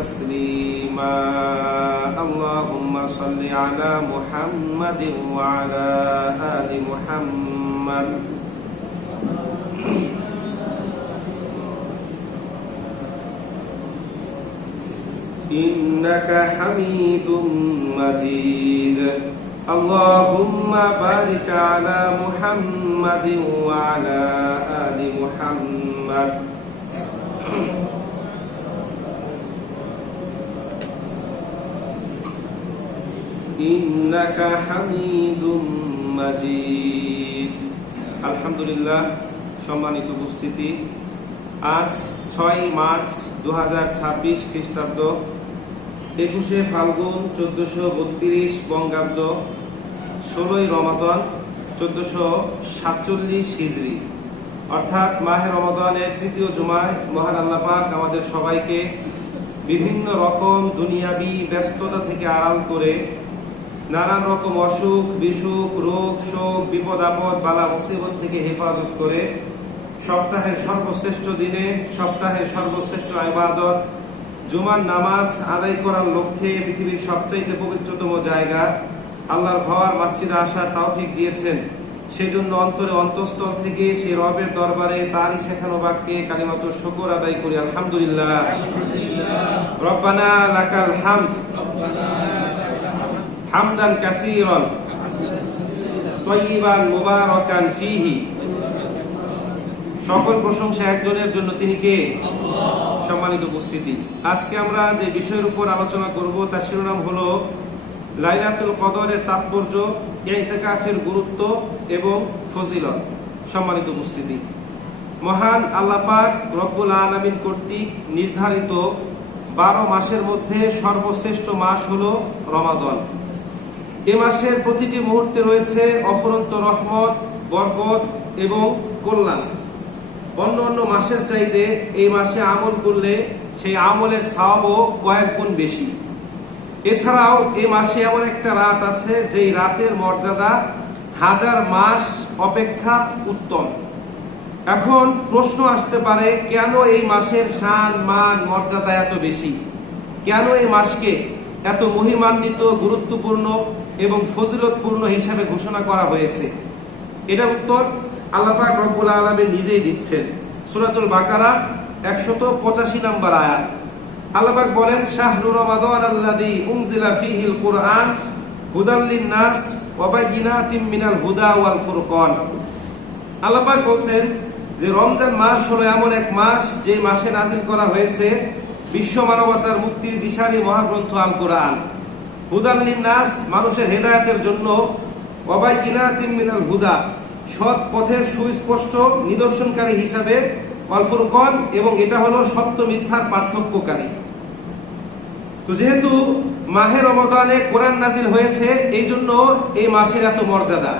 تسليما اللهم صل على محمد وعلى آل محمد إنك حميد مجيد اللهم بارك على محمد وعلى آل محمد إنك حميد مجيد আলহামদুলিল্লাহ। সম্মানিত উপস্থিতি, আজ 6 মার্চ 2026 খ্রিস্টাব্দ, 21 ফাল্গুন 1432 বঙ্গাব্দ, 16 রমাদান 1447 হিজরি, অর্থাৎ মাহে রমাদানের তৃতীয় জুমায় মহান আল্লাহ পাক আমাদের সবাইকে বিভিন্ন রকম দুনিয়াবি ব্যস্ততা থেকে আড়াল করে, নানান রকম অসুখ বিসুখ, রোগ শোক, বিপদ আপদ, বালা মুসিবত থেকে হেফাজত করে সপ্তাহের সর্বশ্রেষ্ঠ দিনে সপ্তাহের সর্বশ্রেষ্ঠ ইবাদত জুমার নামাজ আদায় করার লক্ষ্যে পৃথিবীর সবচাইতে পবিত্রতম জায়গা আল্লাহর ঘর মসজিদে আসার তৌফিক দিয়েছেন। সেই জন্য অন্তরে অন্তঃস্থল থেকে সেই রবের দরবারে তারই শেখানো বাক্যে কালিমাত শুকর আদায় করি, আলহামদুলিল্লাহ। রব্বানা লাকাল হামদ হামদান কাসীরান তাইয়িবান মুবারাকান ফীহি। সকল প্রশংসা একজনের জন্য, তিনি কে? আল্লাহ। সম্মানিত উপস্থিতি, আজকে আমরা যে বিষয়ের উপর আলোচনা করব তার শিরোনাম হলো লাইলাতুল কদরের তাৎপর্য, ইতিকাফের গুরুত্ব এবং ফজিলত। সম্মানিত উপস্থিতি, মহান আল্লাহ পাক রব্বুল আলামিন কর্তৃক নির্ধারিত 12 মাসের মধ্যে সর্বশ্রেষ্ঠ মাস হলো রমাদান। এ মাসের প্রতিটি মুহূর্তে রয়েছে অফুরন্ত রহমত, বরকত এবং কল্যাণ। অন্য অন্য মাসের চাইতে এই মাসে আমল করলে সেই আমলের সওয়াবও কয়েক গুণ বেশি। এছাড়াও এই মাসে এমন একটা রাত আছে যেই রাতের মর্যাদা 1000 মাস অপেক্ষা উত্তম। এখন প্রশ্ন আসতে পারে, কেন এই মাসের শান মান মর্যাদা এত বেশি? কেন এই মাসকে এত মহিমান্বিত, গুরুত্বপূর্ণ এবং ফজিলতপূর্ণ হিসাবে ঘোষণা করা হয়েছে? এটার উত্তর আল্লাহ পাক রব্বুল আলামিন নিজেই দিচ্ছেন। সূরাতুল বাকারা 185 নম্বর আয়াত আল্লাহ পাক বলেন, শাহরু রমাদান আল্লাযী উনজিলা ফীহিল কুরআন হুদাল লিন-নাস ওয়া বায়িনাতিম মিনাল হুদা ওয়াল ফুরকান। আল্লাহ পাক বলছেন যে রমজান মাস হলো এমন এক মাস যে মাসে নাজিল করা হয়েছে বিশ্ব মানবতার মুক্তির দিশারি মহাগ্রন্থ আল কোরআন। হুদাল লিন-নাস, মানুষের হেদায়েতের জন্য, ওয়া বায়িনাতিম মিনাল হুদা, সৎ পথের সুস্পষ্ট নিদর্শনকারী হিসাবে, ওয়াল ফুরকান, এবং এটা হলো সত্য মিথ্যার পার্থক্যকারী। তো যেহেতু মাহে রমাদানে কোরআন নাজিল হয়েছে, এই জন্য এই মাসের এত মর্যাদা।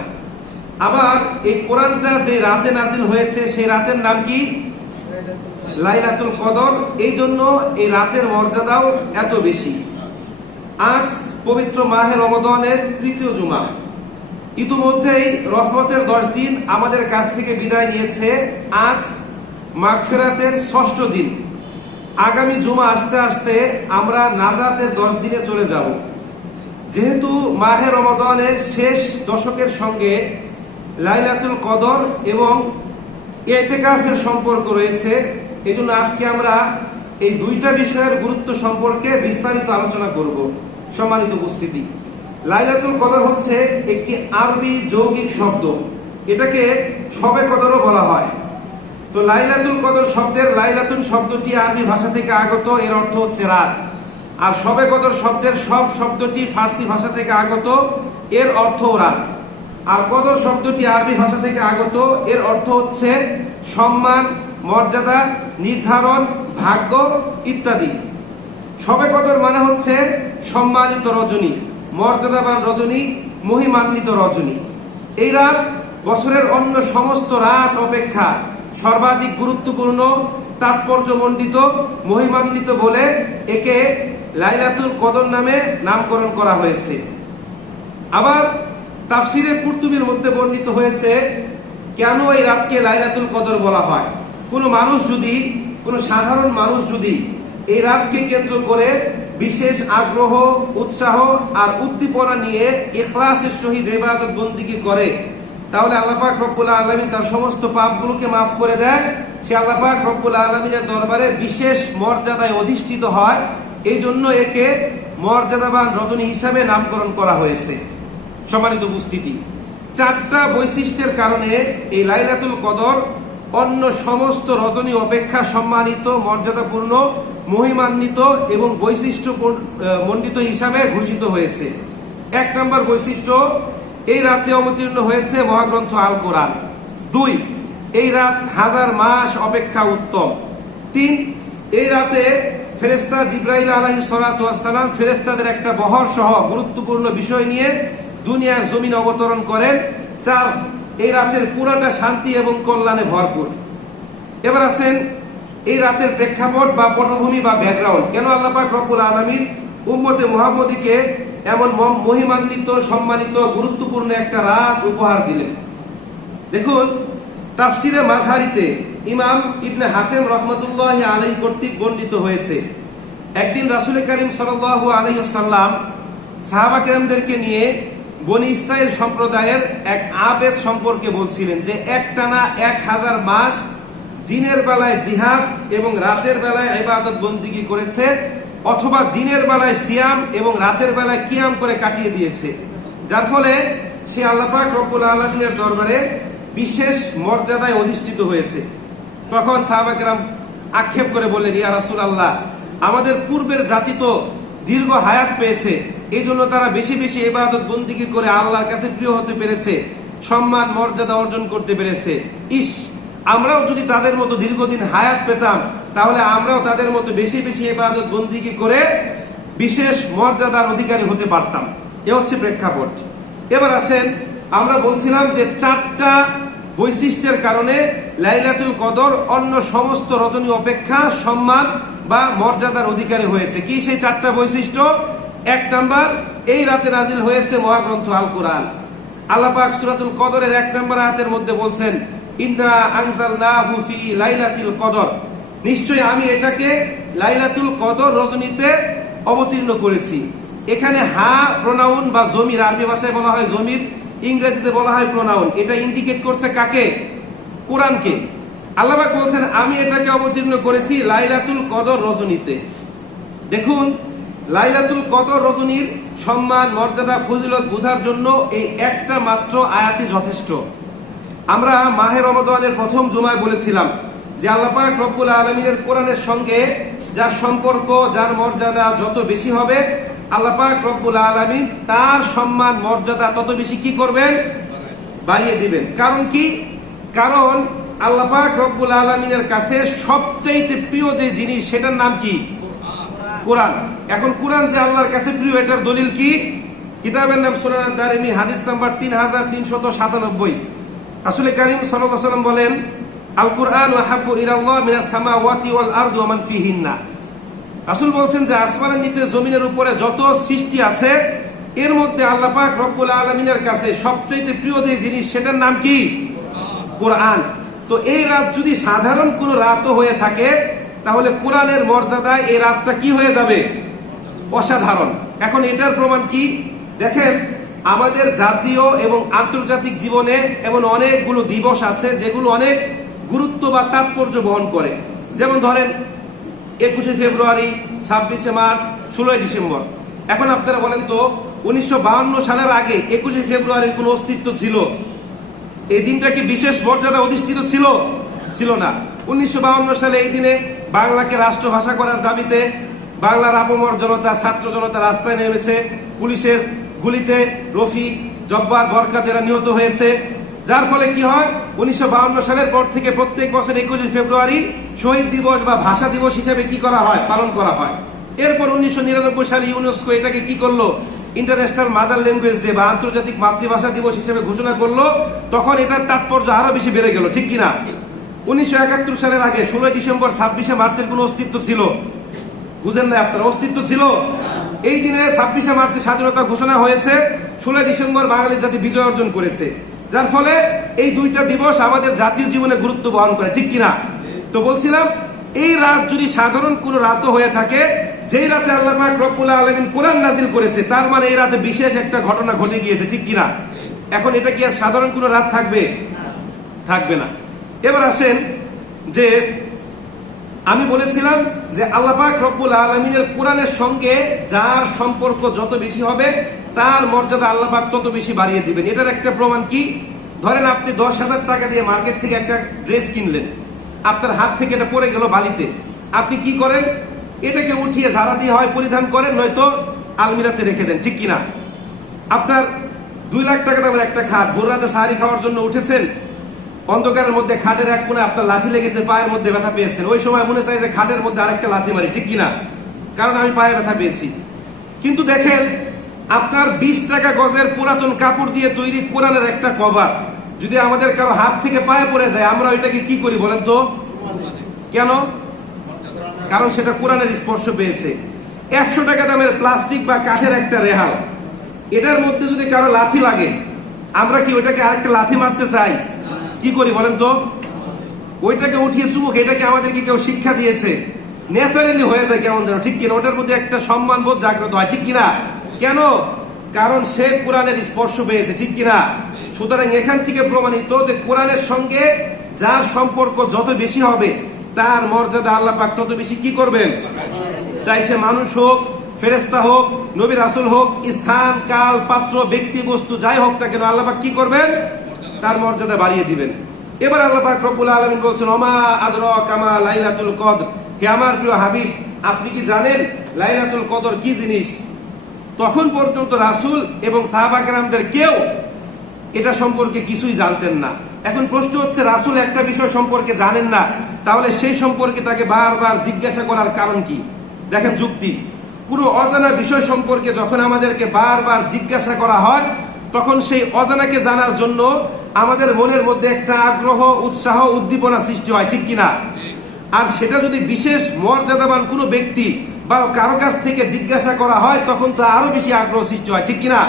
আবার এই কোরআনটা যে রাতে নাজিল হয়েছে সেই রাতের নাম কি? লাইলাতুল কদর। এই জন্য এই রাতের মর্যাদাও এত বেশি। আজ পবিত্র মাহে রমাদানের তৃতীয় জুমা। ইতিমধ্যেই রহমতের 10 দিন আমাদের কাছ থেকে বিদায় নিয়েছে। আজ মাগফিরাতের 6ষ্ঠ দিন। আগামী জুমা আসতে আসতে আমরা নাজাতের 10 দিনে চলে যাব। যেহেতু মাহে রমাদানের শেষ দশকের সঙ্গে লাইলাতুল কদর এবং ইতিকাফের সম্পর্ক রয়েছে, এজন্য আজকে আমরা এই দুইটা বিষয়ের গুরুত্ব সম্পর্কে বিস্তারিত আলোচনা করব। সম্মানিত উপস্থিতি, লাইলাতুল কদর হচ্ছে একটি আরবি যৌগিক শব্দ। এটাকে শবে কদরও বলা হয়। তো লাইলাতুল কদর শব্দের লাইলাতুন শব্দটি আরবি ভাষা থেকে আগত, এর অর্থ হচ্ছে রাত। আর শবে কদর শব্দের সব শব্দটি ফার্সি ভাষা থেকে আগত, এর অর্থ রাত। আর কদর শব্দটি আরবি ভাষা থেকে আগত, এর অর্থ হচ্ছে সম্মান, মর্যাদা, নির্ধারণ, ভাগ্য ইত্যাদি। শবে কদর মানে হচ্ছে সম্মানিত রজনী, মর্যাদাবান রজনী, মহিমান্বিত রজনী। এই রাত বছরের অন্য সমস্ত রাত অপেক্ষা সর্বাধিক গুরুত্বপূর্ণ, তাৎপর্যমণ্ডিত, মহিমান্বিত বলে একে লাইলাতুল কদর নামে নামকরণ করা হয়েছে। আবার তাফসিরে কুরতুবীর মধ্যে বর্ণিত হয়েছে কেন এই রাতকে লাইলাতুল কদর বলা হয়। কোনো সাধারণ মানুষ যদি এই রাতকে কেন্দ্র করে বিশেষ আগ্রহ, উৎসাহ আর উদ্দীপনা নিয়ে ইখলাসের সহিত ইবাদত বন্দেগী করে, তাহলে আল্লাহ পাক রব্বুল আলামিন তার সমস্ত পাপগুলোকে মাফ করে দেয়। সে আল্লাহ পাক রব্বুল আলামিনের দরবারে বিশেষ মর্যাদায় অধিষ্ঠিত হয়। এই জন্য একে মর্যাদাবান রজনী হিসাবে নামকরণ করা হয়েছে। সম্মানিত উপস্থিতি, 4টা বৈশিষ্ট্যের কারণে এই লাইলাতুল কদর অন্য সমস্ত রজনী অপেক্ষা সম্মানিত, মর্যাদাপূর্ণ, মহিমান্বিত এবং বৈশিষ্ট্য মণ্ডিত হিসাবে ঘোষিত হয়েছে। 1 নম্বর বৈশিষ্ট্য, এই রাতে অবতীর্ণ হয়েছে মহাগ্রন্থ আল কোরআন। 2, এই রাত 1000 মাস অপেক্ষা উত্তম। 3, এই রাতে ফেরেশতা জিবরাইল আলাইহিস সালাতু ওয়াস সালাম ফেরেশতাদের একটা বহর সহ গুরুত্বপূর্ণ বিষয় নিয়ে দুনিয়ার জমিন অবতরণ করেন। 4, এই রাতের পুরাটা শান্তি এবং কল্যাণে ভরপুর। এবার আসেন এই রাতের প্রেক্ষাপট বা পটভূমি বা ব্যাকগ্রাউন্ড। কেন আল্লাহ পাক রব্বুল আলামিন উম্মতে মুহাম্মদীকে এমন মহিমান্বিত, সম্মানিত, গুরুত্বপূর্ণ একটা রাত উপহার দিলেন? দেখুন, তাফসিরে মাযহারিতে ইমাম ইবনে হাতেম রহমতুল্লাহি আলাইহি কর্তৃক বর্ণিত হয়েছে, একদিন রাসূল করিম সাল্লাল্লাহু আলাইহি ওয়াসাল্লাম সাহাবা কেরামদেরকে নিয়ে বনি ইসরাইল সম্প্রদায়ের এক আবেদ সম্পর্কে বলছিলেন যে একটানা 1000 মাস দিনের বেলায় জিহাদ এবং রাতের বেলায় ইবাদত বন্দেগী করেছে, অথবা দিনের বেলায় সিয়াম এবং রাতের বেলায় কিয়াম করে কাটিয়ে দিয়েছে, যার ফলে সে আল্লাহ পাক রব্বুল আলামিনের দরবারে বিশেষ মর্যাদায় অধিষ্ঠিত হয়েছে। তখন সাহাবা কেরাম আক্ষেপ করে বললেন, ইয়া রাসূলুল্লাহ, আমাদের পূর্বের জাতি তো দীর্ঘ হায়াত পেয়েছে, এই জন্য তারা বেশি বেশি ইবাদত বন্দেগী করে আল্লাহর কাছে প্রিয় হতে পেরেছে, সম্মান মর্যাদা অর্জন করতে পেরেছে। ইস, আমরাও যদি তাদের মতো দীর্ঘদিন হায়াত পেতাম, তাহলে আমরাও তাদের মতো বেশি বেশি ইবাদত বন্দেগী করে বিশেষ মর্যাদার অধিকারী হতে পারতাম। এ হচ্ছে প্রেক্ষাপট। এবার আসেন, আমরা বলছিলাম যে 4টা বৈশিষ্ট্যের কারণে লাইলাতুল কদর অন্য সমস্ত রজনী অপেক্ষা সম্মান বা মর্যাদার অধিকারী হয়েছে। কি সেই 4টা বৈশিষ্ট্য? 1 নাম্বার, এই রাতে নাজিল হয়েছে মহাগ্রন্থ আল কোরআন। আল্লাহ পাক সূরাতুল কদরের 1 নম্বর আয়াতের মধ্যে বলছেন, ইন্না আনজালনাহু ফি লাইলাতুল কদর, নিশ্চয়ই আমি এটাকে লাইলাতুল কদর রজনীতে অবতীর্ণ করেছি। এখানে হা প্রোনাউন বা জমির, আরবি ভাষায় বলা হয় জমির, ইংরেজিতে বলা হয় প্রোনাউন। এটা ইন্ডিকেট করছে কাকে? কোরআনকে। আল্লাহ পাক বলছেন আমি এটাকে অবতীর্ণ করেছি লাইলাতুল কদর রজনীতে। দেখুন, লাইলাতুল কদর রজনীর সম্মান, মর্যাদা, ফজিলত বোঝার জন্য এই একটা মাত্র আয়াতই যথেষ্ট। আমরা মাহে রমাদানের প্রথম জুমায় বলেছিলাম যে আল্লাহ পাক রব্বুল আলামিনের কোরআনের সঙ্গে যার সম্পর্ক, যার মর্যাদা যত বেশি হবে, আল্লাহ পাক রব্বুল আলামিন তার সম্মান মর্যাদা তত বেশি কি করবেন? বাড়িয়ে দিবেন। কারণ কি? কারণ আল্লাহ পাক রব্বুল আলামিনের কাছে সবচাইতে প্রিয় যে জিনিস, সেটার নাম কি? কোরআন। এখন কোরআন যে আল্লাহর কাছে প্রিয়, এটার দলিল কি? কিতাবের নাম সুনান আদ-দারিমি, হাদিস নাম্বার 3397। রাসূল কারীম সাল্লাল্লাহু আলাইহি ওয়াসাল্লাম বলেন, আল কুরআন আহাব্বু ইলাল্লাহ মিনাস সামাওয়াতি ওয়াল আরদি ওয়া মান ফিহিন্না। রাসূল বলছেন যে আসমানের নিচে, জমিনের উপরে যত সৃষ্টি আছে, এর মধ্যে আল্লাহ পাক রব্বুল আলামিনের কাছে সবচেয়ে প্রিয় যে জিনিস, সেটার নাম কি? কোরআন। তো এই রাত যদি সাধারণ কোনো রাতও হয়ে থাকে, তাহলে কোরআনের মর্যাদায় এই রাতটা কি হয়ে যাবে? অসাধারণ। এখন এটার প্রমাণ কি? দেখেন, আমাদের জাতীয় এবং আন্তর্জাতিক জীবনে এমন অনেকগুলো দিবস আছে যেগুলো অনেক গুরুত্ব বা তাৎপর্য বহন করে। যেমন ধরেন 21শে ফেব্রুয়ারি, 26শে মার্চ, 16ই ডিসেম্বর। এখন আপনারা বলেন তো, 1952 সালের আগে 21শে ফেব্রুয়ারির কোন অস্তিত্ব ছিল? এই দিনটা কি বিশেষ মর্যাদা অধিষ্ঠিত ছিল? ছিল না। 1952 সালে এই দিনে বাংলাকে রাষ্ট্রভাষা করার দাবিতে বাংলার আপামর জনতা, ছাত্র জনতা রাস্তায় নেমেছে। পুলিশের গুলিতে রফিক, জব্বার, বরকাতেরা নিহত হয়েছে। যার ফলে কি হয়, 1952 সালের পর থেকে প্রত্যেক বছর 21শে ফেব্রুয়ারি শহীদ দিবস বা ভাষা দিবস হিসেবে কি করা হয়? পালন করা হয়। এরপর 1999 সালে ইউনেস্কো এটাকে কি করলো? ইন্টারন্যাশনাল মাদার ল্যাঙ্গুয়েজ ডে বা আন্তর্জাতিক মাতৃভাষা দিবস হিসেবে ঘোষণা করলো। তখন এটার তাৎপর্য আরো বেশি বেড়ে গেল, ঠিক কিনা? 1971 সালের আগে 16ই ডিসেম্বর, 26শে মার্চের কোন অস্তিত্ব ছিল? বুঝেন না আপনার? অস্তিত্ব ছিল। এই দিনে 26শে মার্চে স্বাধীনতা ঘোষণা হয়েছে, 16ই ডিসেম্বর বাঙালি জাতি বিজয় অর্জন করেছে। যার ফলে এই দুইটা দিবস আমাদের জাতীয় জীবনে গুরুত্ব বহন করে, ঠিক কিনা? তো বলছিলাম, এই রাত যদি সাধারণ কোন রাতও হয়ে থাকে, যেই রাতে আল্লাহ পাক রব্বুল আলামিন কোরআন নাজিল করেছে, তার মানে এই রাতে বিশেষ একটা ঘটনা ঘটে গিয়েছে, ঠিক কিনা? এখন এটা কি আর সাধারণ কোন রাত থাকবে? থাকবে না। এবার আসেন যে আমি বলেছিলাম যে আল্লাহ পাক রব্বুল আলামিনের কোরআনের সঙ্গে যার সম্পর্ক যত বেশি হবে, তার মর্যাদা আল্লাহ পাক তত বেশি বাড়িয়ে দিবেন। এটার একটা প্রমাণ কি? ধরেন আপনি 10,000 টাকা দিয়ে মার্কেট থেকে একটা ড্রেস কিনলেন, আপনার হাত থেকে এটা পড়ে গেল বালিতে, আপনি কি করেন? এটাকে উঠিয়ে ঝাড়া দিয়ে হয় পরিধান করেন, নয়তো আলমিরাতে রেখে দেন, ঠিক কিনা? আপনার 2 লাখ টাকা দামের একটা খাট, ভোর রাতে সাহারি খাওয়ার জন্য উঠেছেন, অন্ধকারের মধ্যে খাটের এক কোণে আপনার লাথি লেগেছে, পায়ের মধ্যে ব্যথা পেয়েছেন, ওই সময় মনে চাই যে খাটের মধ্যে আরেকটা লাথি মারি, ঠিক কিনা? কারণ আমি পায়ে ব্যথা পেয়েছি। কিন্তু দেখেন আপনার 20 টাকা গজের পুরাতন কাপড় দিয়ে তৈরি কোরআনের একটা কভার যদি আমাদের কারো হাত থেকে পায়ে পড়ে যায়, আমরা ওইটাকে কি করি বলেন তো? কেন? কারণ সেটা কোরআনের স্পর্শ পেয়েছে। 100 টাকা দামের প্লাস্টিক বা কাঠের একটা রেহাল, এটার মধ্যে যদি কারো লাথি লাগে, আমরা কি ওইটাকে আরেকটা লাথি মারতে চাই? কি করি বলেন তো? ওইটাকে উঠিয়ে চুমুক। এটাকে আমাদেরকে কেউ শিক্ষা দিয়েছে? ন্যাচারালি হয়ে যায় কেমন যেন, ঠিক কিনা? ওটার মধ্যে একটা সম্মান বোধ জাগ্রত হয়, ঠিক কিনা? কেন? কারণ সে কোরআনের স্পর্শ পেয়েছে, ঠিক কিনা? সুতরাং এখান থেকে প্রমাণিত যে কোরআনের সঙ্গে যার সম্পর্ক যত বেশি হবে, তার মর্যাদা আল্লাহ পাক তত বেশি কি করবেন? চাই সে মানুষ হোক, ফেরেশতা হোক, নবী রাসূল হোক, স্থান কাল পাত্র ব্যক্তি বস্তু যাই হোক না কেন, আল্লাহ পাক কি করবেন? তার মর্যাদা বাড়িয়ে দিবেন। এবার আল্লাহ পাক রব্বুল আলামিন বলছেন, ওমা আদরাকা মা লাইলাতুল কদর। হে আমার প্রিয় হাবিব, আপনি কি জানেন লাইলাতুল কদর কি জিনিস? তখন পর্যন্ত রাসূল এবং সাহাবা কেরামদের কেউ এটা সম্পর্কে কিছুই জানতেন না। এখন প্রশ্ন হচ্ছে, রাসূল একটা বিষয় সম্পর্কে জানেন না, তাহলে সেই সম্পর্কে তাকে বারবার জিজ্ঞাসা করার কারণ কি? দেখেন যুক্তি। পুরো অজানা বিষয় সম্পর্কে যখন আমাদেরকে বারবার জিজ্ঞাসা করা হয়, তখন সেই অজানাকে জানার জন্য আমাদের মনের মধ্যে একটা আগ্রহ, উৎসাহ, উদ্দীপনা সৃষ্টি হয়, ঠিক কিনা? আর সেটা যদি বিশেষ মর্যাদাবান কোনো ব্যক্তি বা কারো কাছ থেকে জিজ্ঞাসা করা হয়, তখন তো আরো বেশি আগ্রহ সৃষ্টি হয়, ঠিক কিনা?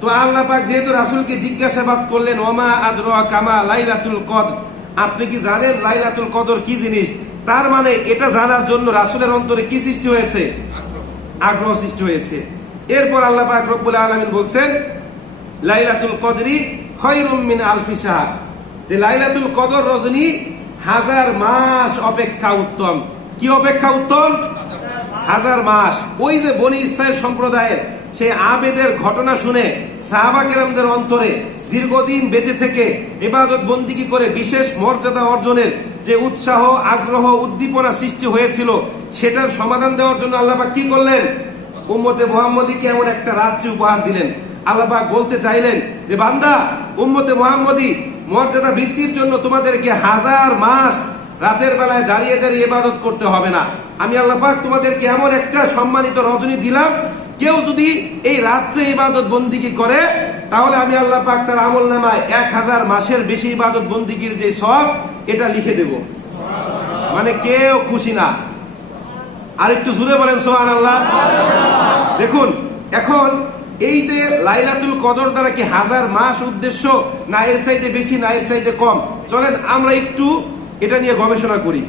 তো আল্লাহ পাক যেহেতু রাসূলকে জিজ্ঞাসাবাদ করলেন, ওমা আদরাকা মা লাইলাতুল কদর, আপনি কি জানেন লাইলাতুল কদর কি জিনিস? তার মানে এটা জানার জন্য রাসূলের অন্তরে কি সৃষ্টি হয়েছে? আগ্রহ সৃষ্টি হয়েছে। এরপর আল্লাহ পাক রব্বুল আলামিন বলছেন, লাইলাতুল কদরি খায়রুম মিন আলফি শাহর, যে লাইলাতুল কদর রজনী 1000 মাস অপেক্ষা উত্তম। কি অপেক্ষা উত্তম? 1000 মাস। ওই যে বনি ইসরাইল সম্প্রদায়ের সেই আবেদের ঘটনা শুনে সাহাবা কেরামদের অন্তরে দীর্ঘদিন বেঁচে থেকে ইবাদত বন্দিগি করে বিশেষ মর্যাদা অর্জনের যে উৎসাহ, আগ্রহ, উদ্দীপনা সৃষ্টি হয়েছিল, সেটার সমাধান দেওয়ার জন্য আল্লাহ পাক কি করলেন? উম্মতে মুহাম্মদীকে এমন একটা রাত্রি উপহার দিলেন। আল্লাহ পাক বলতে চাইলেন যে, বান্দা, উম্মতে মুহাম্মদী মর্যাদা বৃদ্ধির জন্য তোমাদেরকে 1000 মাস রাতের বেলায় দাঁড়িয়ে দাঁড়িয়ে ইবাদত করতে হবে না। আমি আল্লাহ পাক তোমাদেরকে এমন একটা সম্মানিত রজনী দিলাম, কেউ যদি এই রাত্রে ইবাদত বন্দিগি করে, তাহলে আমি আল্লাহ পাক তার আমলনামায় 1000 মাসের বেশি ইবাদত বন্দিগির যে সওয়াব, এটা লিখে দেব। মানে কেউ খুশি না। আর একটু জোরে বলেন সুবহানাল্লাহ। দেখুন, এখন এই যে লাইলাতুল কদর দ্বারা কি 1000 মাস উদ্দেশ্য, না এর চাইতে বেশি, না এর চাইতে কম? চলেন আমরা একটু এটা নিয়ে গবেষণা করি।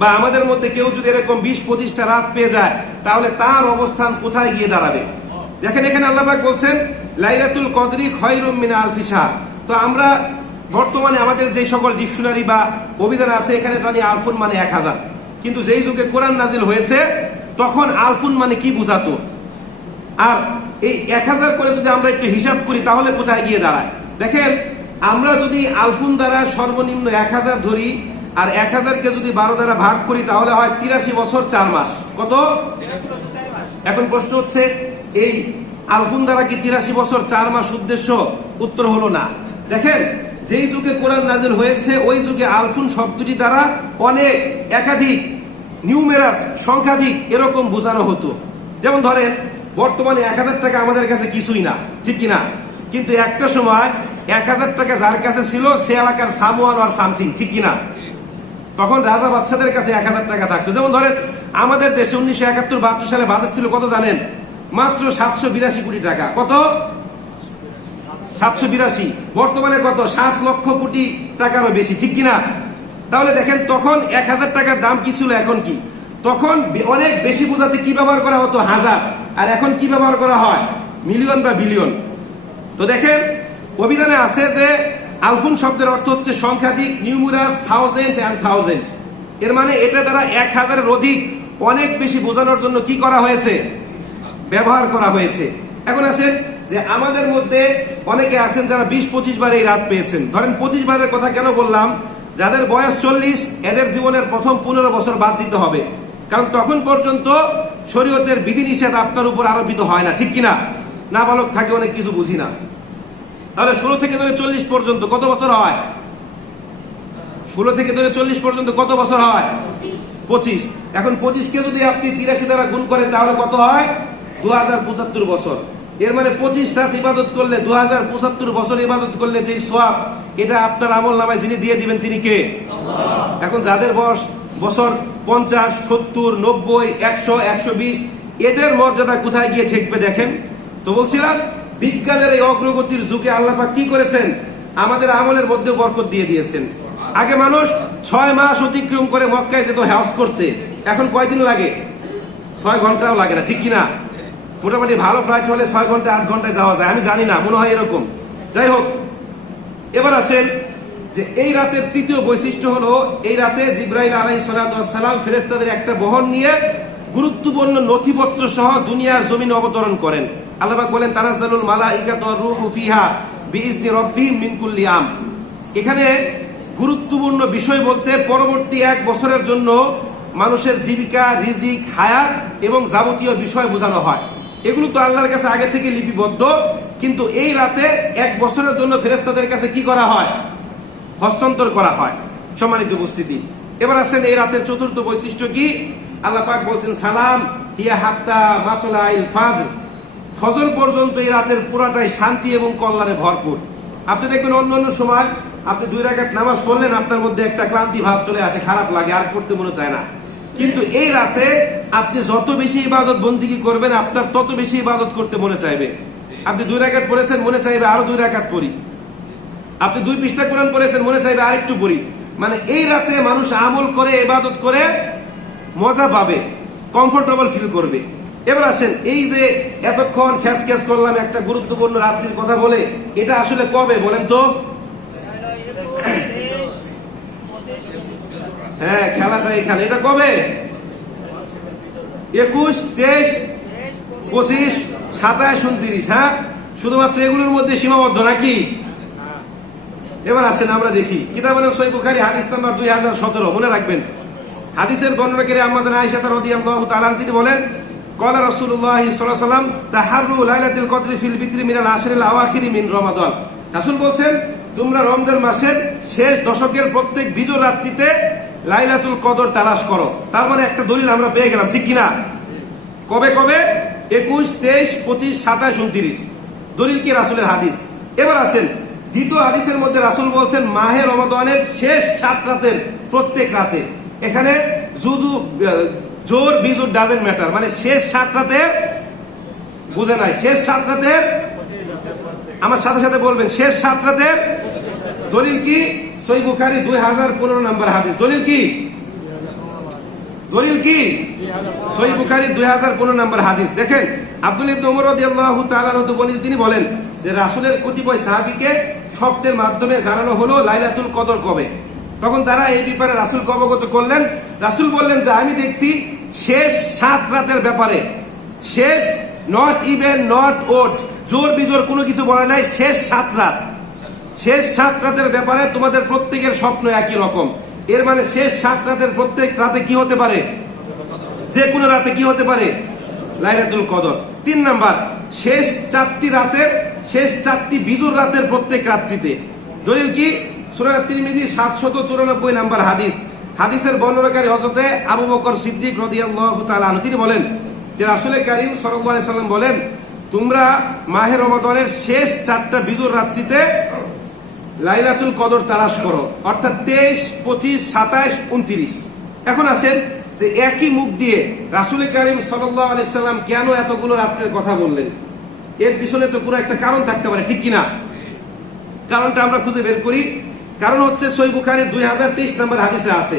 বা আমাদের মধ্যে কেউ যদি এরকম 20-25টা রাত পেয়ে যায়, তাহলে তার অবস্থান কোথায় গিয়ে দাঁড়াবে? দেখেন, এখানে আল্লাহ পাক বলছেন লাইলাতুল কদরি খায়রুম মিন আলফি শাহর। তো আমরা বর্তমানে আমাদের যে সকল ডিকশনারি বা অভিধান আছে, এখানে জানি আলফুন মানে 1000। কিন্তু যেই যুগে কোরআন নাজিল হয়েছে, তখন আলফুন মানে কি বুঝাতো? আর এই 1000 করে যদি আমরা একটু হিসাব করি, তাহলে কোথায় গিয়ে দাঁড়ায়? দেখেন, আমরা যদি আলফুন দ্বারা সর্বনিম্ন 1000 ধরি, আর 1000কে যদি 12 দ্বারা ভাগ করি, তাহলে হয় 83 বছর 4 মাস। কত? এখন প্রশ্ন হচ্ছে, এই আলফুন দ্বারা কি 83 বছর 4 মাস উদ্দেশ্য? উত্তর হলো না। দেখেন, যেই যুগে কোরআন নাজিল হয়েছে, ওই যুগে আলফুন শব্দটি দ্বারা অনেক, একাধিক, নিউমেরাস, সংখ্যাধিক এরকম বোঝানো হতো। যেমন ধরেন, বর্তমানে 1000 টাকা আমাদের কাছে কিছুই না, ঠিক কিনা? কিন্তু একটা সময় 1000 টাকা যার কাছে ছিল, সে এলাকার সামওয়ান আর সামথিং, ঠিক কিনা? তখন রাজা বাদশাদের কাছে 1000 টাকা থাকতো। যেমন ধরেন, আমাদের দেশে 1971-72 সালে বাজেট ছিল কত জানেন? মাত্র 782 কোটি টাকা। কত? 782। বর্তমানে কত? 7 লক্ষ কোটি টাকারও বেশি, ঠিক কিনা? তাহলে দেখেন তখন 1000 টাকার দাম কি ছিল, এখন কি? তখন অনেক বেশি বোঝাতে কি ব্যবহার করা হতো? হাজার। আর এখন কি ব্যবহার করা হয়? মিলিয়ন বা বিলিয়ন। তো দেখেন অভিধানে আছে যে আলফুন শব্দের অর্থ হচ্ছে সংখ্যাধিক, নিউমেরাস, থাউজেন্ড এন্ড থাউজেন্ড। এর মানে এটা দ্বারা 1000-এর অধিক, অনেক বেশি বোঝানোর জন্য কি করা হয়েছে? ব্যবহার করা হয়েছে। এখন আসেন যে আমাদের মধ্যে অনেকে আছেন যারা 20-25 বার এই রাত পেয়েছেন। ধরেন 25 বারের কথা কেন বললাম? যাদের বয়স 40, এদের জীবনের প্রথম 15 বছর বাদ দিতে হবে, কারণ তখন পর্যন্ত শরীয়তের বিধিনিষেধ আপনার উপর আরোপিত হয় না, ঠিক কিনা? নাবালক থাকে, অনেক কিছু বুঝি না। তাহলে 16 থেকে ধরে 40 পর্যন্ত কত বছর হয়? 16 থেকে ধরে 40 পর্যন্ত কত বছর হয়? 25। এখন 25 কে যদি আপনি 83 দ্বারা গুণ করেন তাহলে কত হয়? 2075 বছর। এর মানে 25 রাত ইবাদত করলে, 2075 বছর ইবাদত করলে যে সওয়াব, এটা আপনার আমল নামায় যিনি দিয়ে দিবেন তিনি কে? এখন যাদের বছর 50, 70, 90, 100, 120, এদের মর্যাদা কোথায় গিয়ে ঠেকবে দেখেন। তো বলছিলাম বিজ্ঞানের এই অগ্রগতির যুগে আল্লাহ পাক কি করেছেন? আমাদের আমলের মধ্যে বরকত দিয়ে দিয়েছেন। আগে মানুষ 6 মাস অতিক্রম করে মক্কায় যেত হজ করতে, এখন কয়দিন লাগে? 6 ঘন্টাও লাগে না, ঠিক কিনা? মোটামুটি ভালো ফ্লাইট হলে 6 ঘন্টা 8 ঘন্টায় যাওয়া যায়, আমি জানি না, মনে হয় এরকম। যাই হোক, এবার আসেন যে এই রাতের তৃতীয় বৈশিষ্ট্য হলো এই রাতে জিবরাইল আলাইহিস সালাম ফেরেশতাদের একটা বহন নিয়ে গুরুত্বপূর্ণ নথিপত্র সহ দুনিয়ার জমিনে অবতরণ করেন। আল্লাহ পাক বলেন তানাজ্জালুল মালাইকাতু ওয়ার রূহু ফিহা বিইজনি রাব্বিহিম মিন কুল্লি আম। এখানে গুরুত্বপূর্ণ বিষয় বলতে পরবর্তী 1 বছরের জন্য মানুষের জীবিকা, রিজিক, হায়াত এবং যাবতীয় বিষয় বোঝানো হয়। এগুলো তো আল্লাহর কাছে আগে থেকে লিপিবদ্ধ, কিন্তু এই রাতে 1 বছরের জন্য ফেরেশতাদের কাছে কি করা হয়? হস্তান্তর করা হয়। সম্মানিত উপস্থিতি, এবার আসেন এই রাতের চতুর্থ বৈশিষ্ট্য কি? আল্লাহ পাক বলছেন সালাম হিয়া হাত্তা মাতলাইল ফাজর। ফজর পর্যন্ত এই রাতের পুরাটাই শান্তি এবং কল্যাণে ভরপুর। আপনি দেখবেন অন্য অন্য সময় আপনি 2 রাকাত নামাজ পড়লেন, আপনার মধ্যে একটা ক্লান্তি ভাব চলে আসে, খারাপ লাগে, আর পড়তে মনে চায় না। কিন্তু এই রাতে আপনি যত বেশি ইবাদত বন্দেগী করবেন, আপনার তত বেশি ইবাদত করতে মনে চাইবে। আপনি 2 রাকাত পড়েছেন, মনে চাইবে আরো 2 রাকাত পড়ি। আপনি 2 পৃষ্ঠা কোরআন পড়েছেন, মনে চাইবে আরেকটু পড়ি। মানে এই রাতে মানুষ আমল করে, ইবাদত করে মজা পাবে, কমফোর্টেবল ফিল করবে। এবার আসেন এই যে এতক্ষণ খ্যাস খ্যাস করলাম একটা গুরুত্বপূর্ণ রাত্রির কথা বলে, এটা আসলে কবে বলেন তো? হ্যাঁ, খেলাটা এখানে, এটা কবে? 21, 23, 25, 27, 29। হ্যাঁ, শুধুমাত্র এগুলোর মধ্যে সীমাবদ্ধ নাকি? এবার আসেন আমরা দেখি কিতাবে সহিহ বুখারী হাদিস নাম্বার 2017। মনে রাখবেন, হাদিসের বর্ণনাকারী আম্মা জানা আয়েশা রাদিয়াল্লাহু তাআলা তিনি বলেন ক্বালা রাসূলুল্লাহ সাল্লাল্লাহু আলাইহি ওয়াসাল্লাম তাহাররু লাইলাতুল কদরি ফিল বিত্রি মিনাল আশরিল আওয়াখিরি মিন রমাদান। রাসূল বলেন তোমরা রমজান মাসের শেষ দশকের প্রত্যেক বিজোড় রাত্রিতে লাইলাতুল কদর তালাশ করো। তার মানে একটা দলিল আমরা পেয়ে গেলাম, ঠিক কিনা? কবে কবে? 21, 23, 25, 27, 29। দলিল কি? রাসূলের হাদিস। এবার আসেন দ্বিতীয় হাদিসের মধ্যে রাসূল বলছেন মাহে রমাদানের শেষ 7 রাতের প্রত্যেক রাতে। এখানে জোর বিজোর ডাজেন্ট ম্যাটার, মানে শেষ 7 রাতের, বুঝে নাই? শেষ 7 রাতের, আমার সাথে সাথে বলবেন, শেষ 7 রাতের। দলিল কি? সহিহ বুখারী 2015 নম্বর হাদিস। দলিল কি? দলিল কি? সহিহ বুখারী 2015 নম্বর হাদিস। দেখেন আব্দুল্লাহ ইবনে ওমর রাদিয়াল্লাহু তাআলা আনহু তিনি বলেন যে রাসূলের কতিপয় সাহাবীকে শব্দের মাধ্যমে জানানো হলো লাইলাতুল কদর কবে। তখন তারা এই ব্যাপারে রাসূলকে অবগত করলেন। রাসূল বললেন যে আমি দেখছি শেষ 7 রাতের ব্যাপারে, শেষ, নট ইভেন, নট ওড, জোর বিজোর কোনো কিছু বলা নাই, শেষ 7 রাত। শেষ 7 রাতের ব্যাপারে তোমাদের প্রত্যেকের স্বপ্ন একই রকম। এর মানে শেষ 7 রাতের প্রত্যেক রাতে কি হতে পারে? যে কোনো রাতে কি হতে পারে? লাইলাতুল কদর। 3 নাম্বার, শেষ 4টি রাতের, শেষ 4টি বিজোর রাতের প্রত্যেক রাত্রিতে। দলিল কি? সূরা তিরমিজি 794 নাম্বার হাদিস। হাদিসের বর্ণনাকারী হযরতে আবু বকর সিদ্দিক রাদিয়াল্লাহু তাআলা আনহু তিনি বলেন যে রাসূল কারীম সাল্লাল্লাহু আলাইহি সাল্লাম বলেন তোমরা মাহে রমাদানের শেষ 4টা বিজোর রাত্রিতে লাইলাতুল কদর তালাশ করো, অর্থাৎ 23, 25, 27, 29। এখন আসেন যে একই মুখ দিয়ে রাসূল কারীম সাল্লাল্লাহু আলাইহি সাল্লাম কেন এতগুলো রাত্রের কথা বললেন? এর পিছনে তো পুরো একটা কারণ থাকতে পারে, ঠিক কিনা? কারণটা আমরা খুঁজে বের করি। কারণ হচ্ছে সহিহ বুখারীর 2023 নম্বর হাদিসে আছে।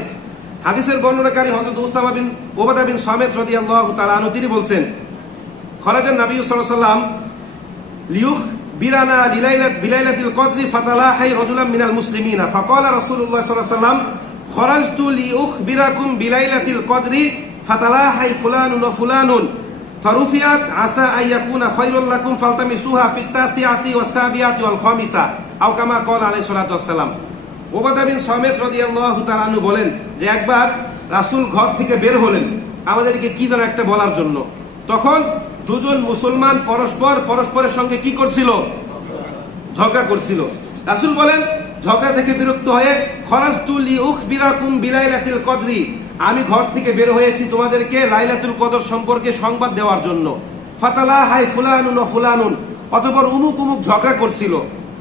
হাদিসের বর্ণনাকারী হযরত উসামা বিন উবাদা বিন সামিত রাদিয়াল্লাহু তাআলা আনহু তিনি বলছেন, খরাজান নবী সাল্লাল্লাহু আলাইহি ওয়াসাল্লাম লিউখবিরানা বিলাইলাতিল কদরি ফাতালাহাই রাজুলাম মিনাল মুসলিমিনা ফাকালা রাসূলুল্লাহ সাল্লাল্লাহু আলাইহি ওয়াসাল্লাম খরাজতু লিউখবিরাকুম বিলাইলাতিল কদরি ফাতালাহাই ফুলানুন ওয়া ফুলানুন ফারুফিয়াত আসা আইয়াকুনা খায়রুল লাকুম ফালতামিসুহা ফিত তাসিআতি ওয়াস সাবিআতি ওয়াল খামিসা আও কামা ক্বালা আলাইহিস সালাতু ওয়াস সালাম। উবাদা বিন সামিত রাদিয়াল্লাহু তাআলা আনহু বলেন যে একবার রাসূল ঘর থেকে বের হলেন আমাদেরকে কি যেন একটা বলার জন্য। তখন দুজন মুসলমান পরস্পরের সঙ্গে কি করছিল? ঝগড়া করছিল। রাসূল বলেন ঝগড়া থেকে বিরক্ত হয়ে খরাজতু লিউখবিরাকুম বিলাইলাতিল কদরি, আমি ঘর থেকে বের হয়েছি তোমাদেরকে লাইলাতুল কদর সম্পর্কে সংবাদ দেওয়ার জন্য। ফাতালাহাই ফুলানুন ওয়া ফুলানুন, অতঃপর উমুক উমুক ঝগড়া করছিল।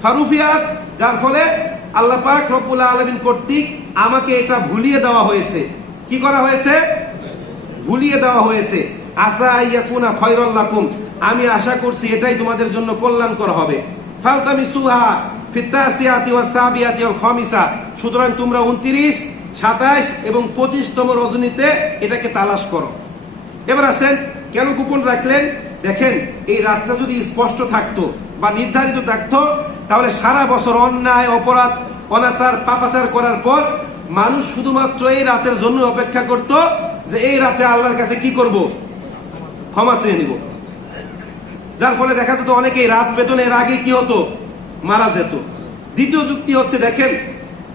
ফারুফিয়াত, যার ফলে আল্লাহ পাক রব্বুল আলামিন কর্তৃক আমাকে এটা ভুলিয়ে দেওয়া হয়েছে। কি করা হয়েছে? ভুলিয়ে দেওয়া হয়েছে। আসা আইয়াকুনা খায়রুল লাকুম, আমি আশা করছি এটাই তোমাদের জন্য কল্যাণকর হবে। ফালতামিসুহা ফিত তাসিআতি ওয়াস সাবিআতি ওয়াল খামিসা, সুতরাং তোমরা 29, 27 এবং 25তম রজনীতে এটাকে তালাশ করো। এবার আসেন কেন গোপন রাখলেন? দেখেন, এই রাতটা যদি স্পষ্ট থাকতো বা নির্ধারিত থাকতো তাহলে সারা বছর অন্যায়, অপরাধ, অনাচার, পাপাচার করার পর মানুষ শুধুমাত্র এই রাতের জন্য অপেক্ষা করত যে এই রাতে আল্লাহর কাছে কি করব? ক্ষমা চেয়ে নিব। যার ফলে দেখা যেত অনেকেই রাত বেতনের আগে কি হতো? মারা যেত। দ্বিতীয় যুক্তি হচ্ছে, দেখেন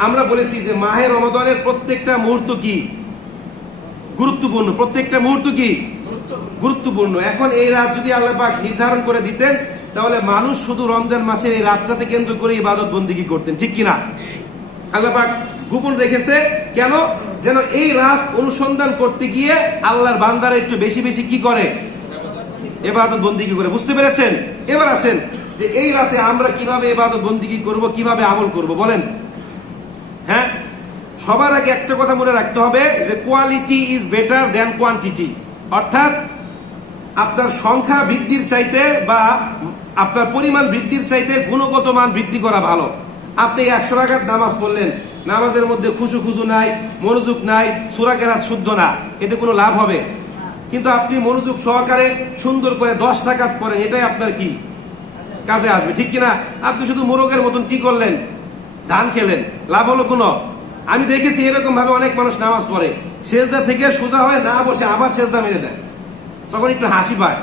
আমরা বলেছি যে মাহে রমাদানের প্রত্যেকটা মুহূর্ত কি গুরুত্বপূর্ণ, প্রত্যেকটা মুহূর্ত কি গুরুত্বপূর্ণ। এখন এই রাত যদি আল্লাহ পাক নির্ধারণ করে দিতেন তাহলে মানুষ শুধু রমজান মাসের এই রাতটাতে কেন্দ্র করে ইবাদত বন্দেগী করতেন, ঠিক কিনা? আল্লাহ পাক গোপন রেখেছে কেন? যেন এই রাত অনুসন্ধান করতে গিয়ে আল্লাহর বান্দারা একটু বেশি বেশি কি করে? ইবাদত বন্দেগী করে। বুঝতে পেরেছেন? এবার আসেন যে এই রাতে আমরা কিভাবে ইবাদত বন্দেগী করব, কিভাবে আমল করব বলেন। হ্যাঁ, সবার আগে একটা কথা মনে রাখতে হবে যে quality is better than quantity, অর্থাৎ আপনার সংখ্যা বৃদ্ধির চাইতে বা আপনার পরিমাণ বৃদ্ধির চাইতে গুণগত মান বৃদ্ধি করা ভালো। আপনি 100 রাকাত নামাজ পড়লেন, নামাজের মধ্যে খুশু নাই, মনোযোগ নাই, সূরা কেরাত শুদ্ধ না, এতে কোনো লাভ হবে? কিন্তু আপনি মনোযোগ সহকারে সুন্দর করে 10 রাকাত পড়েন, এটাই আপনার কি কাজে আসবে, ঠিক কিনা? আপনি শুধু মোরগের মতন কি করলেন? ধান খেলেন, লাভ হলো কোনো? আমি দেখেছি এরকম ভাবে অনেক মানুষ নামাজ পড়ে, সেজদা থেকে সোজা হয়ে না বসে আবার সেজদা মেরে দেয়, তখন একটু হাসি পায়।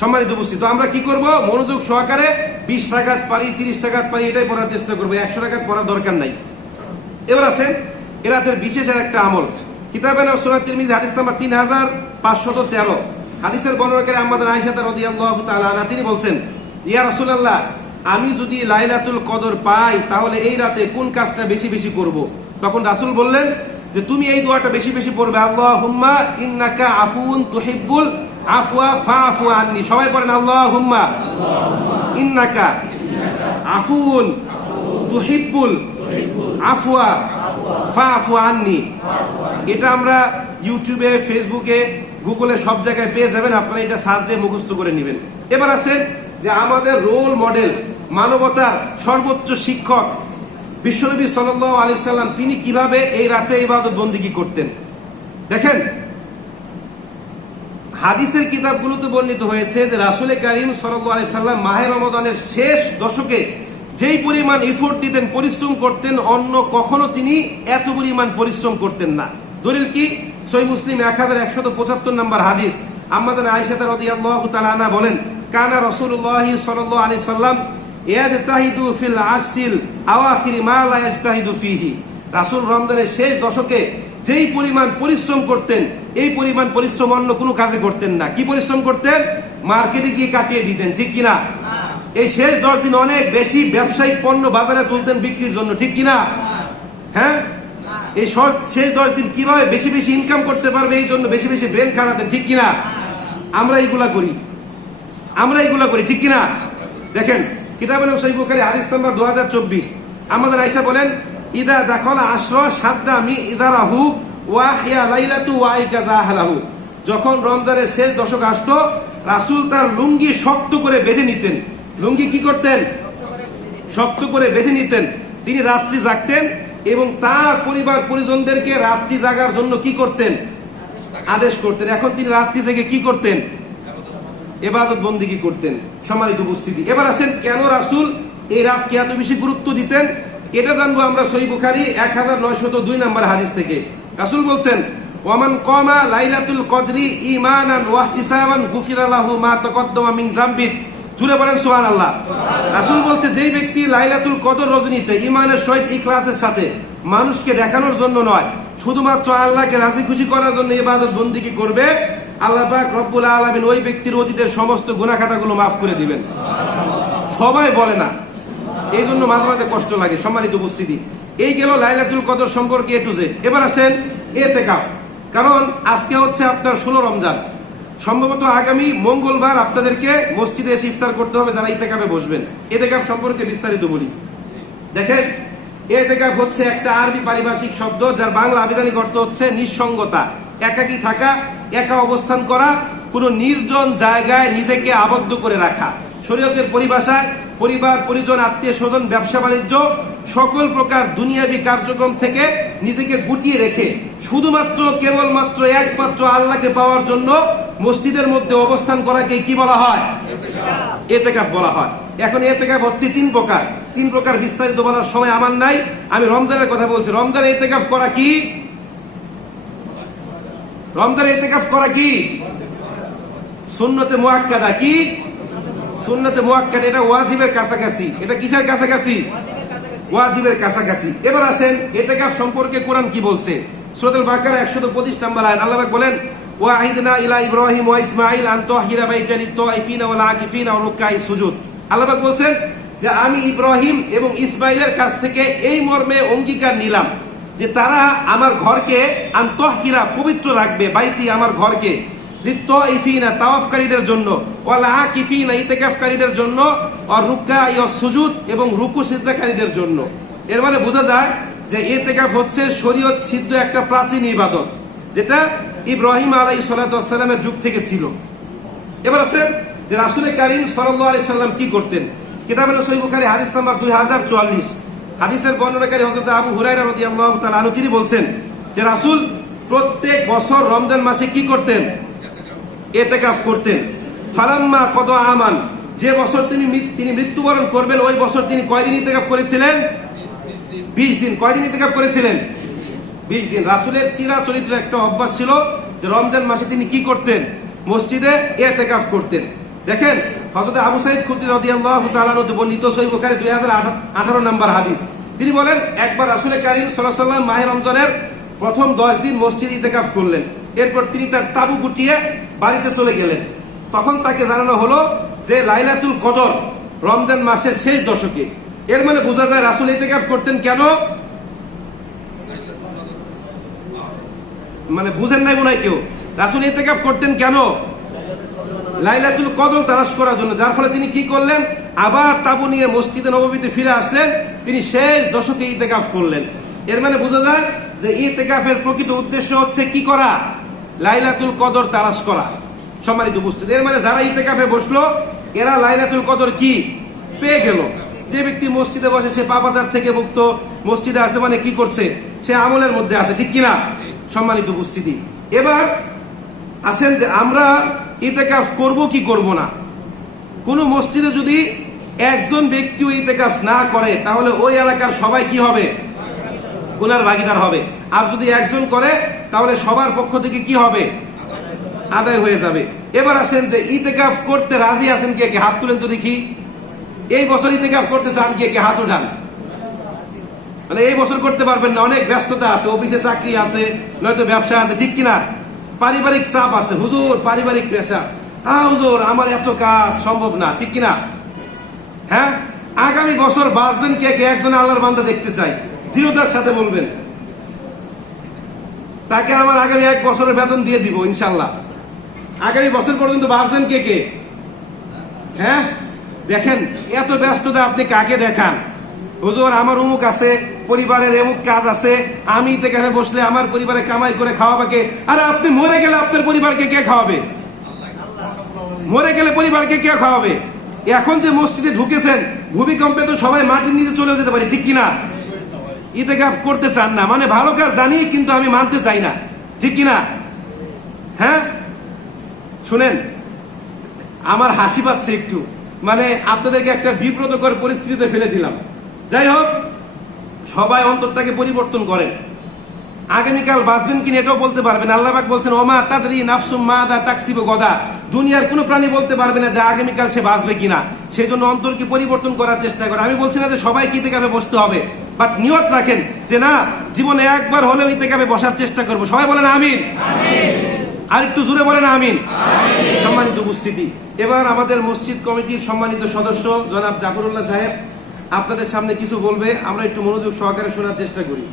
সম্মানিত উপস্থিত, আমরা কি করব? মনোযোগ সহকারে 20 রাকাত পারি, 30 রাকাত পারি, এটাই পড়ার চেষ্টা করবো। 100 রাকাত পড়ার দরকার নাই। এবার আসেন এ রাতের বিশেষ একটা আমল। কিতাবে সুনান তিরমিজি হাদিস নাম্বার 3513, হাদিসের বর্ণনাকারী আম্মা আয়েশা রাদিয়াল্লাহু তাআলা আনহা তিনি বলছেন, ইয়া রাসূলুল্লাহ, আমি যদি লাইলাতুল কদর পাই তাহলে এই রাতে কোন কাজটা বেশি বেশি করব? তখন রাসূল বললেন যে তুমি এই দোয়াটা বেশি বেশি পড়বে, আল্লাহুম্মা ইন্নাকা আফুউন তুহিব্বুল আফওয়া ফাআফু আন্নি। সবাই পড়েন আল্লাহুম্মা ইন্নাকা আফুউন তুহিব্বুল আফওয়া ফাআফু আন্নি। এটা আমরা ইউটিউবে, ফেসবুকে, গুগলে সব জায়গায় পেয়ে যাবেন, আপনারা এটা সার্চ দিয়ে মুখস্থ করে নেবেন। এবার আসেন যে আমাদের রোল মডেল, মানবতার সর্বোচ্চ শিক্ষক বিশ্বনবী সাল্লাল্লাহু আলাইহি সাল্লাম তিনি কিভাবে এই রাতে ইবাদত বন্দেগী করতেন। দেখেন হাদিসের কিতাবগুলোতে বর্ণিত হয়েছে যে রাসূল কারীম সাল্লাল্লাহু আলাইহি সাল্লাম মাহে রমাদানের শেষ দশকে যেই পরিমাণ এফোর্ট দিতেন, পরিশ্রম করতেন, অন্য কখনো তিনি এত পরিমাণ পরিশ্রম করতেন না। দলিল কি? সহিহ মুসলিম 1175 নম্বর হাদিস। আম্মা আয়েশা রাদিয়াল্লাহু তাআলা আনহা বলেন, কানা রাসূলুল্লাহ সাল্লাল্লাহু আলাইহি সাল্লাম ইয়াজতাহিদু ফিল আশরিল আওয়াখির মা লা ইয়াজতাহিদু ফিহি। রাসূল রমজানের শেষ দশকে যেই পরিমাণ পরিশ্রম করতেন এই পরিমাণ পরিশ্রম অন্য কোনো কাজে করতেন না। কি পরিশ্রম করতেন? মার্কেটে গিয়ে কাটিয়ে দিতেন, ঠিক কিনা? এই শেষ 10 দিন অনেক বেশি ব্যবসায়িক পণ্য বাজারে তুলতেন বিক্রির জন্য, ঠিক কিনা? হ্যাঁ, এই শেষ 10 দিন কিভাবে বেশি বেশি ইনকাম করতে পারবে এই জন্য বেশি বেশি ব্রেন খাটাতেন, ঠিক কিনা? আমরা এইগুলা করি, ঠিক কিনা? দেখেন কিতাবে সহিহ বুখারী হাদিস নাম্বার 2024, আমাদের আয়েশা বলেন, ইদা দাখালা আশরা সাদ্দা মি ইদারাহু ওয়া হিয়া লাইলাতু ওয়া ইকাযা আহলাহু। যখন রমজানের শেষ দশক আসতো রাসূল তার লুঙ্গি শক্ত করে বেঁধে নিতেন। লুঙ্গি কি করতেন? শক্ত করে বেঁধে নিতেন। তিনি রাত্রি জাগতেন এবং তার পরিবার পরিজনদেরকে রাত্রি জাগার জন্য কি করতেন? আদেশ করতেন। এখন তিনি রাত্রি জেগে কি করতেন? ইবাদত বন্দেগী করতেন। সম্মানিত উপস্থিতি, এবার আসেন কেন রাসূল এই রাতকে এত বেশি গুরুত্ব দিতেন এটা জানবো আমরা সহিহ বুখারী 1902 নম্বর হাদিস থেকে। রাসূল বলছেন, ওয়ামান কামা লাইলাতুল কদরি ঈমানান ওয়া ইহতিসাবান গুফিরা লাহু মা তাকাদ্দামা মিন যামবি। জুড়ে বলেন সুবহানাল্লাহ। রাসূল বলছে, যেই ব্যক্তি লাইলাতুল কদর রজনীতে ঈমানের সহিত ইখলাসের সাথে, মানুষকে দেখানোর জন্য নয়, শুধুমাত্র আল্লাহকে রাজি খুশি করার জন্য ইবাদত বন্দেগী করবে, আল্লাহ পাক রব্বুল আলামিন ওই ব্যক্তির অতীতের সমস্ত গুনাহ খাতাগুলো মাফ করে দিবেন। সবাই বলে না, এই জন্য মাঝে মাঝে কষ্ট লাগে। সম্মানিত উপস্থিতি, এই গেল লাইলাতুল কদর সম্পর্কে এ টু জেড। এবার আসেন ইতিকাফ। কারণ আজকে হচ্ছে আপনার 16 রমজান, সম্ভবত আগামী মঙ্গলবার আপনাদেরকে মসজিদে এসে ইফতার করতে হবে যারা ইতিকাফে বসবেন। ইতিকাফ সম্পর্কে বিস্তারিত বলি। দেখেন, ইতিকাফ হচ্ছে একটা আরবি পারিভাষিক শব্দ যার বাংলা আবিধানিক অর্থ হচ্ছে নিঃসঙ্গতা, একাকী থাকা, একা অবস্থান করা, কোনো নির্জন জায়গায় নিজেকে আবদ্ধ করে রাখা। শরীয়তের পরিভাষায় পরিবার পরিজন আত্মীয় স্বজন ব্যবসা বাণিজ্য সকল প্রকার দুনিয়াবী কার্যক্রম থেকে নিজেকে গুটিয়ে রেখে শুধুমাত্র কেবলমাত্র একমাত্র আল্লাহকে পাওয়ার জন্য মসজিদের মধ্যে অবস্থান করাকে কি বলা হয়? ইতিকাফ বলা হয়। এখন ইতিকাফ হচ্ছে তিন প্রকার বিস্তারিত বলার সময় আমার নাই, আমি রমজানের কথা বলছি। রমজানে ইতিকাফ করা কি? রমজানে ইতিকাফ করা কি? সুন্নতে মুআক্কাদা। কি সুন্নতে মুআক্কাদা? এটা ওয়াজিবের কাছাকাছি। এটা কিসের কাছাকাছি? ওয়াজিবের কাছাকাছি। এবার আসেন ইতিকাফ সম্পর্কে কোরআন কি বলছে। সূরাতুল বাকারা 125 নম্বর আয়াত আল্লাহ পাক বলেন, ওয়াহিদনা ইলা ইব্রাহিম ওয়া ইসমাঈল আন তাহিরা বাইতা লিত-তাইফিনা ওয়াল আকিফিনা ওয়া রুকআইস সুজুদ। আল্লাহ পাক বলছেন যে আমি ইব্রাহিম এবং ইসমাঈলের কাছ থেকে এই মর্মে অঙ্গীকার নিলাম যে তারা আমার ঘরকে আন তাহিরা পবিত্র রাখবে, বাইতি আমার ঘরকে, লিত-তাইফিনা তাওয়াফকারীদের জন্য, ওয়াল আকিফিনা ইতিকাফকারীদের জন্য, আর রুকআই ওয়াস সুজুদ এবং রুকু সিজদাকারীদের জন্য। এর মানে বোঝা যায় যে ইতিকাফ হচ্ছে শরীয়ত সিদ্ধ একটা প্রাচীন ইবাদত যেটা ইব্রাহিম আলাইহিস সালাতু ওয়াস সালামের যুগ থেকে ছিল। এবার আসেন যে রাসূল কারীম সাল্লাল্লাহু আলাইহি সাল্লাম কি করতেন। কিতাবে সহিহ বুখারী হাদিস নাম্বার 2044, হাদিসের বর্ণনাকারী হযরত আবু হুরায়রা রাদিয়াল্লাহু তাআলা আনহু তিনি বলছেন যে রাসূল প্রত্যেক বছর রমজান মাসে কি করতেন? ইতিকাফ করতেন। ফালাম্মা কদ আমান, যে বছর তিনি মৃত্যুবরণ করবেন ওই বছর তিনি কয়দিন ইতিকাফ করেছিলেন? 20 দিন। কয়দিন ইতিকাফ করেছিলেন? 20 দিন। রাসূলের চিরাচরিত একটা অভ্যাস ছিল যে রমজান মাসে তিনি কি করতেন? মসজিদে ইতিকাফ করতেন। দেখেন, হযরত আবু সাঈদ খুদরী রাদিয়াল্লাহু তাআলা আনহু বর্ণিত সহিহ বুখারী 2018 নম্বর হাদিস, তিনি বলেন একবার রাসূল কারীম সাল্লাল্লাহু আলাইহি ওয়াসাল্লাম মাহে রমজানের প্রথম 10 দিন মসজিদে ইতিকাফ করলেন। এরপর তিনি তার তাবু গুটিয়ে বাড়িতে চলে গেলেন। তখন তাকে জানানো হলো যে লাইলাতুল কদর রমজান মাসের শেষ দশকে। এর মানে বোঝা যায় রাসূল ইতিকাফ করতেন কেন? মানে বুঝেন নাই মনে হয় কেউ। রাসূল ইতিকাফ করতেন কেন? লাইলাতুল কদর তালাশ করার জন্য। যার ফলে তিনি কি করলেন? আবার তাবু নিয়ে মসজিদে নববীতে ফিরে আসলেন, তিনি শেষ দশকে ইতিকাফ করলেন। এর মানে বোঝা যায় যে ইতিকাফের প্রকৃত উদ্দেশ্য হচ্ছে কি করা? লাইলাতুল কদর তালাশ করা। সম্মানিত উপস্থিতি, এর মানে যারা ইতিকাফে বসলো এরা লাইলাতুল কদর কি পেয়ে গেল। যে ব্যক্তি মসজিদে বসে সে পাপাচার থেকে মুক্ত, মসজিদে আছে মানে কি করছে? সে আমলের মধ্যে আছে, ঠিক কিনা? সম্মানিত উপস্থিতি, এবার আসেন যে আমরা ইতিকাফ করব কি করব না। কোন মসজিদে যদি একজন ব্যক্তিও ইতিকাফ না করে তাহলে ওই এলাকার সবাই কি হবে? গুনার ভাগীদার হবে। আর যদি একজন করে তাহলে সবার পক্ষ থেকে কি হবে? আদায় হয়ে যাবে। এবার আসেন যে ইতিকাফ করতে রাজি আছেন কে কে? হাত তুলেন তো দেখি। এই বছর ইতিকাফ করতে চান কে কে? হাত উঠান। মানে এই বছর করতে পারবেন না, অনেক ব্যস্ততা আছে, অফিসে চাকরি আছে, নয়তো ব্যবসা আছে, ঠিক কিনা? পারিবারিক চাপ আছে, হুজুর পারিবারিক পেশা, হুজুর আমার এত কাজ সম্ভব না, ঠিক কিনা? হ্যাঁ, আগামী বছর বাঁচবেন কে কে? একজন আল্লাহর বান্দা দেখতে চাই, দৃঢ়তার সাথে বলবেন তাকে আমার আগামী 1 বছরের বেতন দিয়ে দিব ইনশাল্লাহ। আগামী বছর পর্যন্ত বাঁচবেন কে কে? হ্যাঁ, দেখেন এত ব্যস্ততা আপনি কাকে দেখান? হুজুর আমার অমুক আছে, পরিবারের এমুক কাজ আছে, আমি ইতিকাফে বসলে আমার পরিবারে কামাই করে খাওয়াবে কে? আরে আপনি মরে গেলে আপনার পরিবারকে কে খাওয়াবে? মরে গেলে পরিবারকে কে খাওয়াবে? এখন যে মসজিদে ঢুকেছেন ভূমিকম্পে তো সবাই মাটির নিচে চলেও যেতে পারি, ঠিক কিনা? ইতিকাফ করতে চান না, মানে ভালো কাজ জানি কিন্তু আমি মানতে চাই না, ঠিক কিনা? হ্যাঁ, শুনেন, আমার হাসি পাচ্ছে একটু, মানে আপনাদেরকে একটা বিব্রতকর পরিস্থিতিতে ফেলে দিলাম। যাই হোক, সবাই অন্তরটাকে পরিবর্তন করেন। আগামীকাল বাঁচবেন কিনা এটাও বলতে পারবেন। আল্লাহ পাক বলছেন, ওমা তাদরি নাফসুম মাযা তাকসিবু গদা। দুনিয়ার কোনো প্রাণী বলতে পারবে না যে আগামীকাল সে বাঁচবে কিনা। সেই জন্য অন্তরকে পরিবর্তন করার চেষ্টা করে। আমি বলছি না যে সবাইকে ইতিকাফে বসতে হবে, বাট নিয়ত রাখেন যে না, জীবনে একবার হলেও ইতিকাফে বসার চেষ্টা করব। সবাই বলেন আমিন। আর একটু জোরে বলেন আমিন। সম্মানিত উপস্থিতি, এবার আমাদের মসজিদ কমিটির সম্মানিত সদস্য জনাব জাফরুল্লাহ সাহেব আপনাদের সামনে কিছু বলবে, আমরা একটু মনোযোগ সহকারে শোনার চেষ্টা করি।